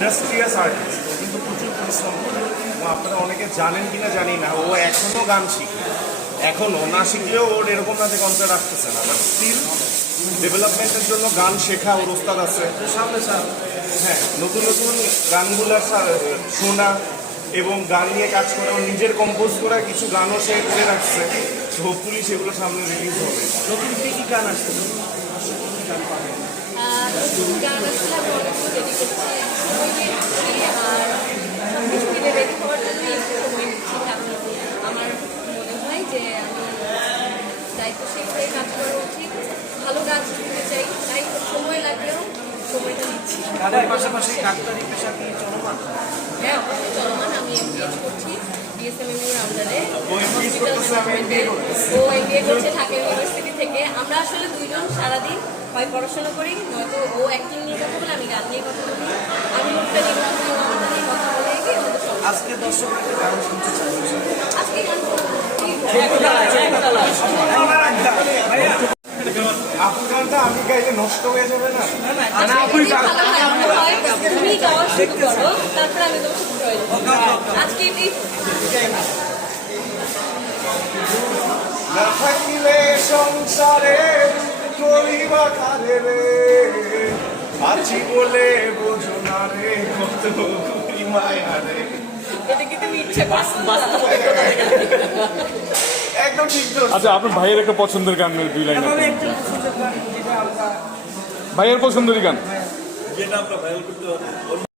Industrious artist, ও কিন্তু প্রচুর পরিশ্রম করে। এবং আপনারা অনেকে জানেন কিনা জানি না, ও এখনও গান শিখে, এখনও না শিখলেও ওর এরকম না যে কনসার্ট আসতেছে না, বাট স্টিল ডেভেলপমেন্টের জন্য গান শেখা ওর ওস্তাদ আছে সামনে। হ্যাঁ, নতুন নতুন গানগুলো শোনা এবং গান নিয়ে কাজ করা, ওর নিজের কম্পোজ করা কিছু গানও সে করে রাখছে। হোপফুলি সেগুলো সামনে রিলিজ হবে। নতুন কি গান আসছে? গান পাবে নতুন গান আসলে আমি অনেকগুলো রেডি করছি, সময় নিচ্ছি, আর সব কিছু মিলে রেডি হওয়ার জন্য একটু সময় নিচ্ছি। কারণ আমার মনে হয় যে আমি দায়িত্বশীল হয়ে কাজ করা উচিত, ভালো কাজ করতে চাই, তাই সময় লাগলেও সময়টা নিচ্ছি। গানের পাশাপাশি ডাক্তারি পেশা কি চলমান? হ্যাঁ, অবশ্যই চলমান। আমি এমবিএ করছি বিএসএমএম-এর আন্ডারে। ও MBA করতেছে, আমি MBA করতেছি। ও এমবিএ করছে ঢাকা ইউনিভার্সিটি থেকে। আমরা আসলে দুইজন সারাদিন হয় পড়াশোনা করি, নয়তো ও অ্যাক্টিং নিয়ে কথা বলে, আমি গান নিয়ে কথা বলি, আমি মুখটা নিয়ে কথা বলে গিয়ে আমাদের সব আজকে দর্শক একটা গান শুনতে চাই। আজকে গান আপুর গানটা আমি গাইলে নষ্ট হয়ে যাবে না? তুমি গাওয়া শুরু করো, তারপরে আমি তোমার শুরু করে আজকে এটি না থাকিলে সংসারে করিবা কারে রে, আছি বলে বোঝো না রে কত মায়া রে। এটা কি তুমি ইচ্ছে করছো? একদম ঠিক তো। আচ্ছা, আপনার ভাইয়ের একটা পছন্দের গানের 2 লাইন এভাবে আছে। একটা পছন্দের গান যেটা আমরা ভাইয়ের পছন্দের গান যেটা আমরা ভাইরাল করতে পারি।